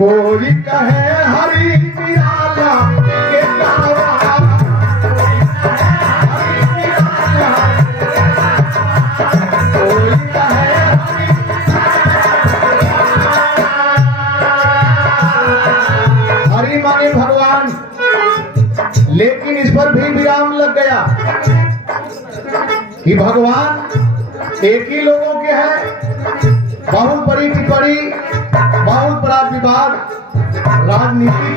कोई कहे हरि निराला के गावा, कोई कहे हरि माने भगवान। लेकिन इस पर भी विराम लग गया कि भगवान एक ही लोगों के हैं। बहुत बड़ी टिप्पणी, बहुत बड़ा विवाद राजनीति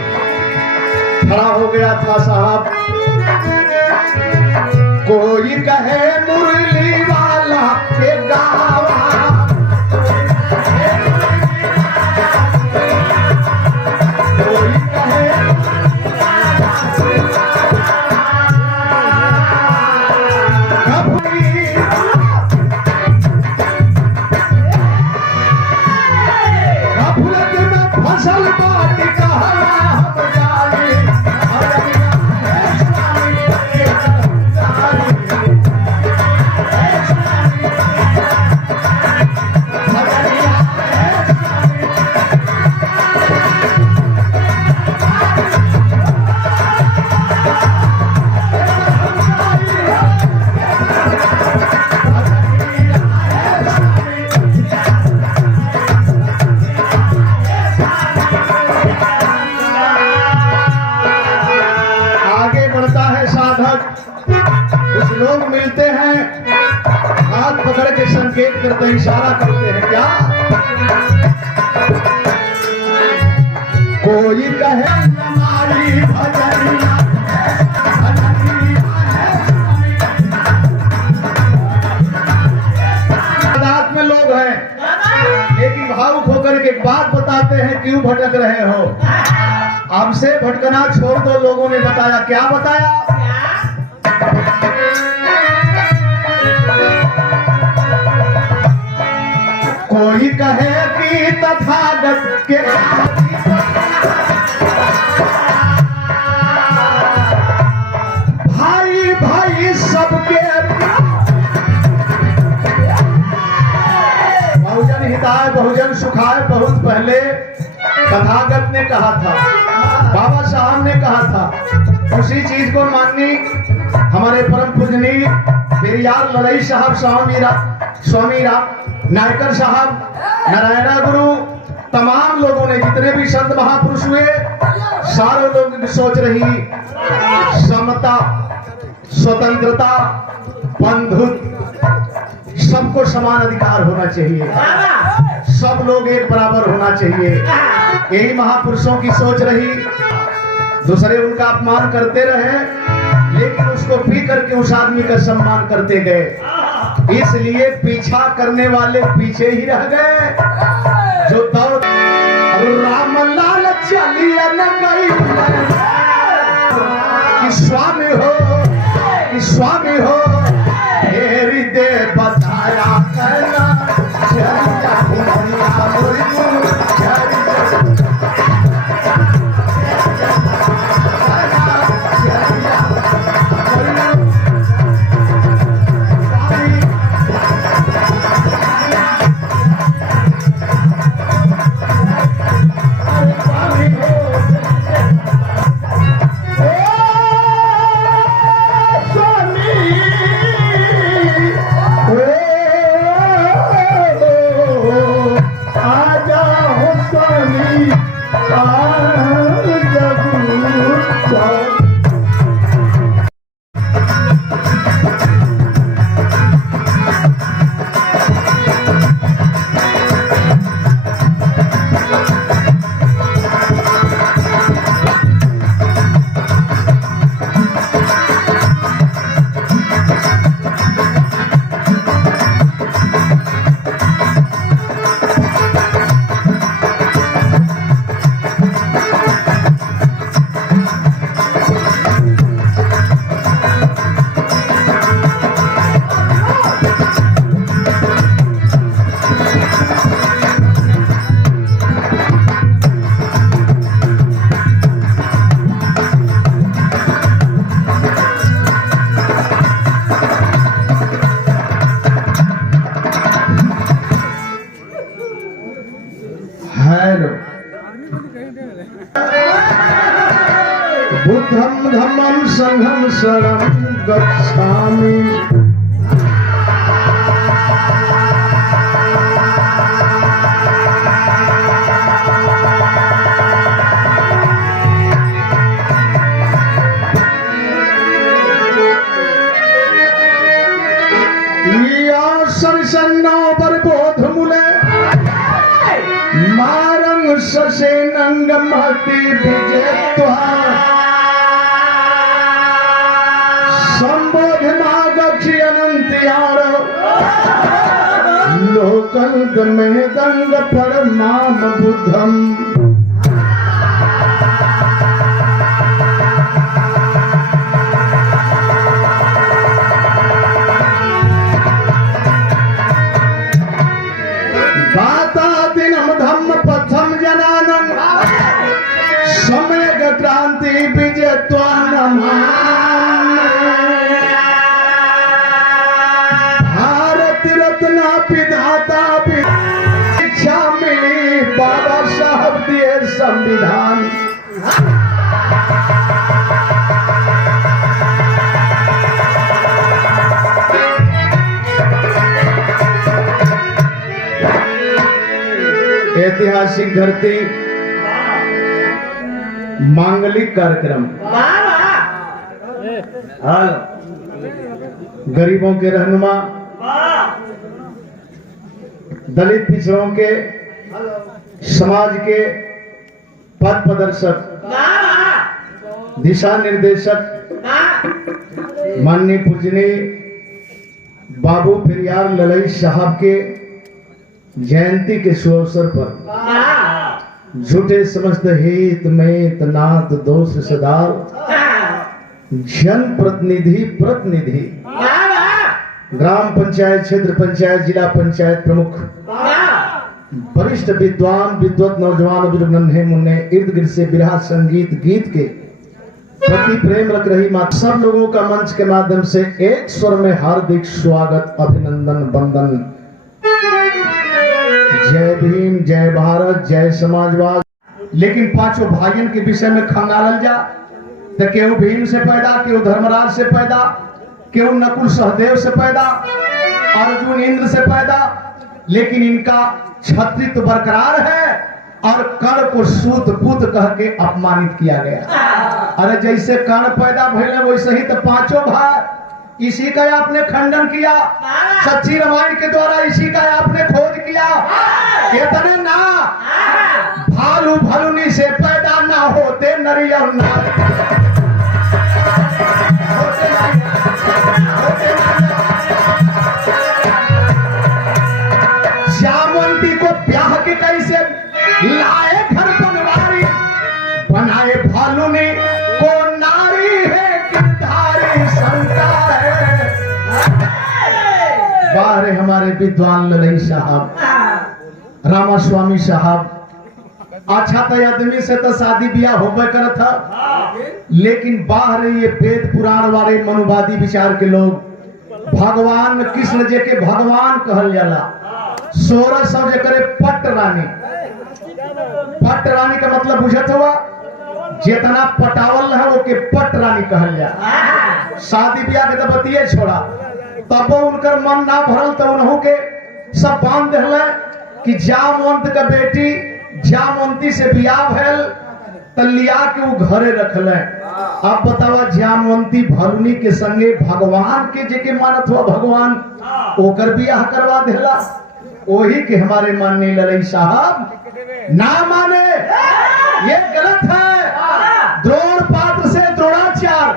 खड़ा हो गया था साहब। कोई कहे मुरली वाला के गावा, कोई कहे फसल बाटी लोग मिलते हैं, हाथ पकड़ के संकेत करते हैं, इशारा करते हैं। क्या कोई कहे हमारी भजनिया, तादाद में लोग हैं, लेकिन भावुक होकर के एक बात बताते हैं, क्यों भटक रहे हो? अब से भटकना छोड़ दो। लोगों ने बताया, क्या बताया? कोई कहे कि तथागत के भाई भाई सबके बहुजन हिताय बहुजन सुखाय बहुत पहले तथागत ने कहा था, बाबा साहब ने कहा था। उसी चीज को माननी हमारे परम पूजनीय पेरियार लड़ई साहब, स्वामी नायकर साहब, नारायणा गुरु, तमाम लोगों ने, जितने भी संत महापुरुष हुए, सारे लोग की सोच रही समता, स्वतंत्रता, बंधुत्व, सबको समान अधिकार होना चाहिए, सब लोग एक बराबर होना चाहिए। यही महापुरुषों की सोच रही। दूसरे उनका अपमान करते रहे, लेकिन उसको पी करके उस आदमी का सम्मान करते गए। इसलिए पीछा करने वाले पीछे ही रह गए। जो दौड़ राम लाल चलिए न गई कि स्वामी हो, कि स्वामी हो, तेरी दे बताया करना बुद्धं धम्मं संघं शरणं गच्छामि। सन्नो बरबोध मुले मारंग ससेनंग महति विजयत्वा संबोध मागक्षि अनंत्यार लोकंत में दंग परमाम बुद्धम। क्रांति विजयत्वा भारत रत्न विधाता शिक्षा मिली बाबा साहब दिए संविधान। ऐतिहासिक धरती, मांगलिक कार्यक्रम, गरीबों के रहनुमा, दलित पिछड़ों के, समाज के पथ प्रदर्शक, दिशा निर्देशक, माननीय पूजनीय बाबू पेरियार ललई साहब के जयंती के शुभ अवसर पर झूठे समस्त हित में तनात दोष सदार जन प्रतिनिधि ग्राम पंचायत, क्षेत्र पंचायत, जिला पंचायत प्रमुख, वरिष्ठ विद्वान विद्वत नौजवान बुजुर्ग नन्हे मुन्ने इर्द गिर्द से विरह संगीत गीत के प्रति प्रेम रख रही माता, सब लोगों का मंच के माध्यम से एक स्वर में हार्दिक स्वागत, अभिनंदन, वंदन। जय भीम, जय भारत, जय समाजवाद। लेकिन पांचों भाइयों के विषय में खंगालल जा तो केहू भीम से पैदा, केहू धर्मराज से पैदा, केहू नकुल सहदेव से पैदा, अर्जुन इंद्र से पैदा, लेकिन इनका छत्रित्व बरकरार है और कर्ण को सूत पुत कह के अपमानित किया गया। अरे जैसे कर्ण पैदा भइले वैसे ही तो पांचों भाई, इसी का आपने खंडन किया, सच्ची रामायण के द्वारा इसी का आपने खोज किया। इतने ना भालू भलुनी से पैदा ना होते नरी और नारी, श्यामवंती को ब्याह के कैसे लाए घर बनवारी, बनाए भालू ने को नारी है गिरधारी शंका है। बाहर हमारे विद्वान ललई साहब, रामास्वामी साहब, अच्छा तो आदमी से तो शादी ब्याह होबे करत था, लेकिन बाहर ये वेद पुराण वाले मनुवादी विचार के लोग भगवान कृष्ण जी के भगवान कहल जाला, 1600 जे करे पट रानी। पट रानी का मतलब बुझत हुआ, जितना पटावल है वो के पट रानी कहल जा। शादी ब्याह के तो बतिये छोड़ा, तब उनकर मन ना भरल तो उन्हों के सब बांध दिले कि जामवंत का बेटी जामवंती से बियाह भैल तो लिया के वो घरे रखल। अब बतावा जामवंती भरुनी के संगे भगवान के जेके मानत हुआ भगवान ओकर बियाह करवा देला। वही के हमारे माननीय ललई साहब ना माने, ये गलत है। द्रोण पात्र से द्रोणाचार,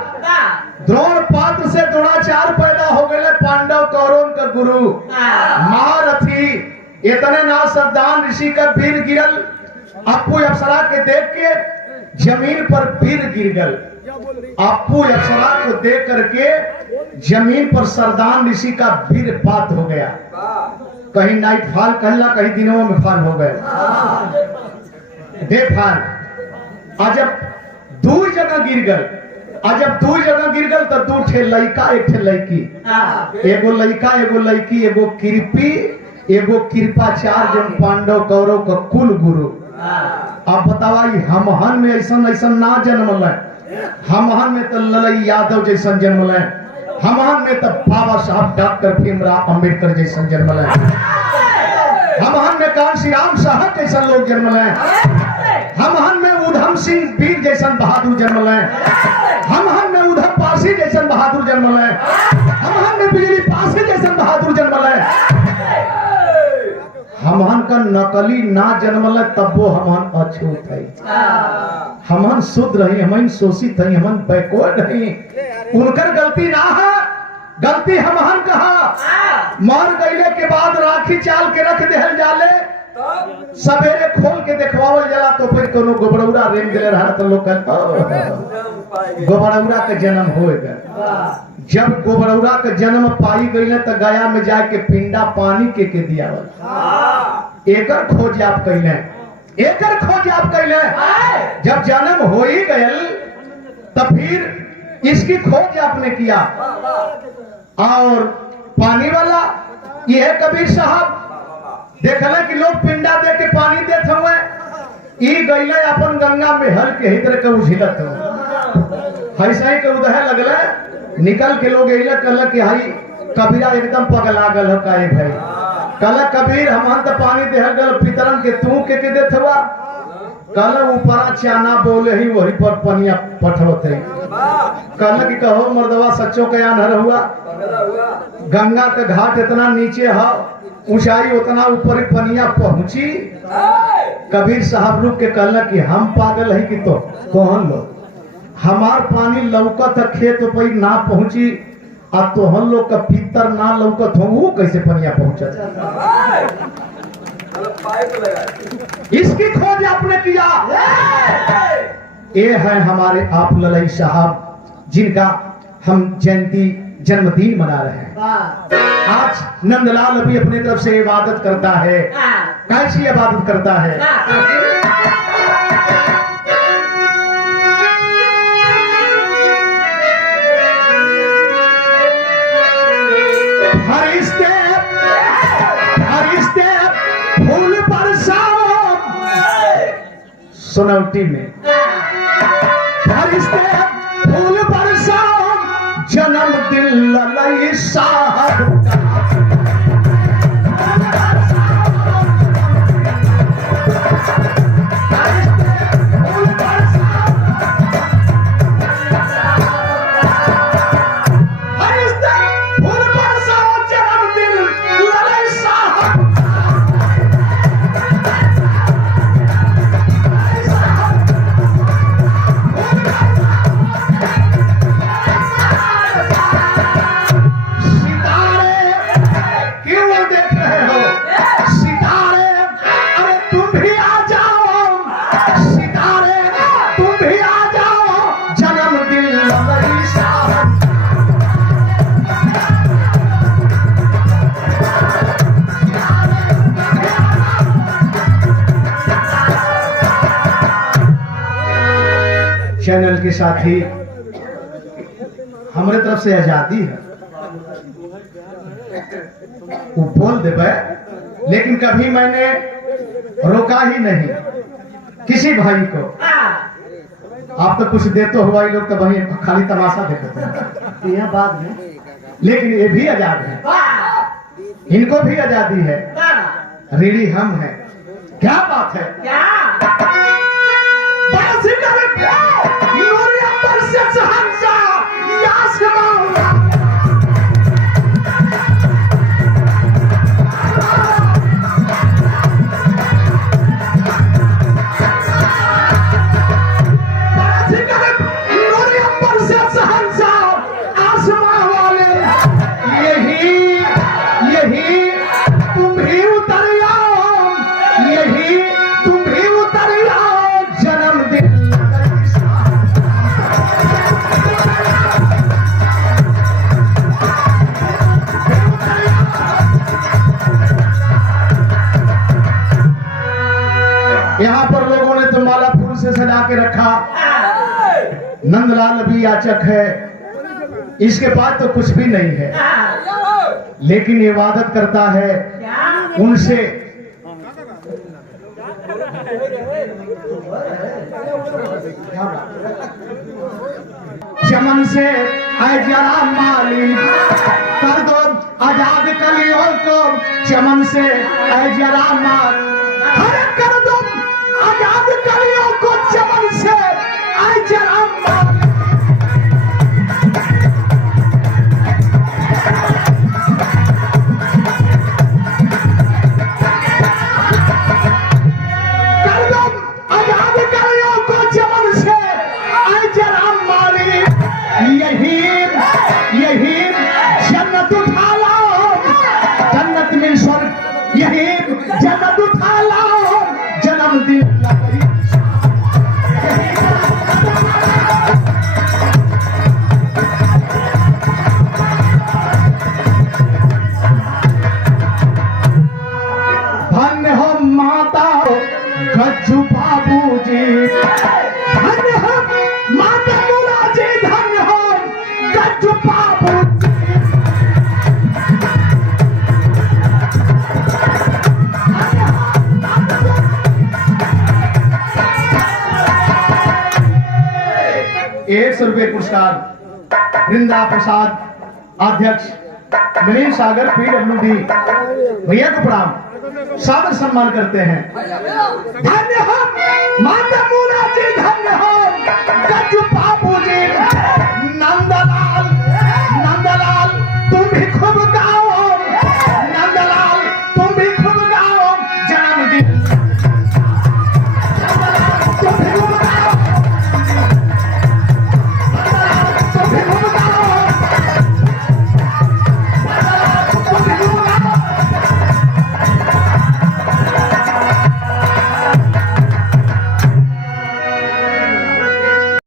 द्रोण पात्र से द्रोणाचार पैदा हो गए पांडव कौरव का गुरु महारथी। इतने ना सरदान ऋषि का वीर गिरल, अपू अप्सरा के देख के जमीन पर वीर गिर गल। अपू अप्सरा को देख करके जमीन पर सरदान ऋषि का वीर पात हो गया। कहीं नाइट फॉल कहला, कहीं दिनों में फॉल हो गए, डे फॉल। अजब दो जगह गिर गल, अजब दो जगह गिर गल तो दो ठे लड़का एक ठे लड़की, एगो लड़का एगो लड़की, एगो कृपी एगो कृपाचार्य, जो पांडव कौरव का कुल गुरु। अब बतावा हमहन में ऐसा ना जन्मल है। हमहन में तो ललई यादव जैसा जन्मल है। हमहन में तो बाबा साहब डॉक्टर भीमराव अंबेडकर जैसा जन्मल है। हमहन में कांशी राम साहब जैसा लोग जन्मल है। हमहन में उधम सिंह वीर जैसा बहादुर जन्मल है। हमहन में उधम पासी जैसा बहादुर जन्मल है। हमहन में बिजली पासी जैसा बहादुर जन्मल है। हमहन का नकली ना जन्मल है तब वो हमहन अछूत है। हमहन शुद्ध रही, हमहन शोषित है, हमहन बैकवर्ड नहीं। उनकर गलती ना है, गलती हमहन कहा। मर गईले के बाद राखी चाल के रख देहल जाले, सवेरे खोल के देखवावल जाला तो फिर कोनो गोबरौरा रेंग गेले रहा तो लोग कहते गोबरौरा के जन्म हो गया। जब गोबरौरा के जन्म पाई गई तो गया में जाके पिंडा पानी के दियावल। एकर खोज आप कैले, एकर खोज आप कैले। जब जन्म हो ही गयल तो फिर इसकी खोज आपने किया। और पानी वाला यह कबीर साहब देखले कि लोग पिंडा दे के पानी देते हुए ई गईले अपन गंगा में हल के हितर के उझिलत हो। ऐसा ही के उदह लगले, निकल के लोग एला कहला कि हाई कबीरा एकदम पगला गल हो काहे भाई। कहला कबीर हमहन तो पानी देहल गल पितरन के तू के देत हुआ। कहला ऊपरा चाना बोले ही वही पर पनिया पठवत है। कहला कि कहो मर्दवा सच्चो के आनहर हुआ। गंगा के घाट इतना नीचे है, ऊंचाई उतना ऊपर पनिया पहुंची। कबीर साहब रुक के कहला कि हम पागल है कि तो कौन लोग हमार पानी लौकत खेत पर ना पहुंची आ तोहन लोग का भीतर ना लौकत हो वो कैसे पनिया पहुंचत। इसकी खोज आपने किया। ये है हमारे आप ललई साहब जिनका हम जयंती जन्मदिन मना रहे हैं। आज नंदलाल अभी अपनी तरफ से इबादत करता है। कैसी इबादत करता है? फूल बरसाओ सुनौटी में, फरिश्ते फूल बरसाओ जन्मदिन ललई साहब का। चैनल के साथी हमारे तरफ से आजादी है, वो बोल देवे, लेकिन कभी मैंने रोका ही नहीं किसी भाई को। आप तो कुछ देते हो भाई लोग तो वही खाली तमाशा देखते हैं यह बात है, लेकिन ये भी आजाद है, इनको भी आजादी है। रीढ़ी हम है। क्या बात है? क्या यहाँ पर लोगों ने तो माला फूल से सजा के रखा। नंदलाल भी याचक है, इसके पास तो कुछ भी नहीं है, लेकिन इबादत करता है। उनसे चमन से है जरा माली कर दो आजाद कलियों को, चमन से है जरा माल हरे कर दो आजाद कलियों को, चमन से है जरा माल। यही जन्नत उठा लाओ, जन्नत में स्वर्ग, यही जन्नत उठा लाओ, जन्मदिन धन्य हो माता गज्जू बाबूजी, धन्य हो माता मुराजी, धन्य हो गज्जू बाबूजी। ₹100 पुरस्कार वृंदा प्रसाद अध्यक्ष मनीष सागर PWD भैया को प्रणाम, सादर सम्मान करते हैं। धन्य हो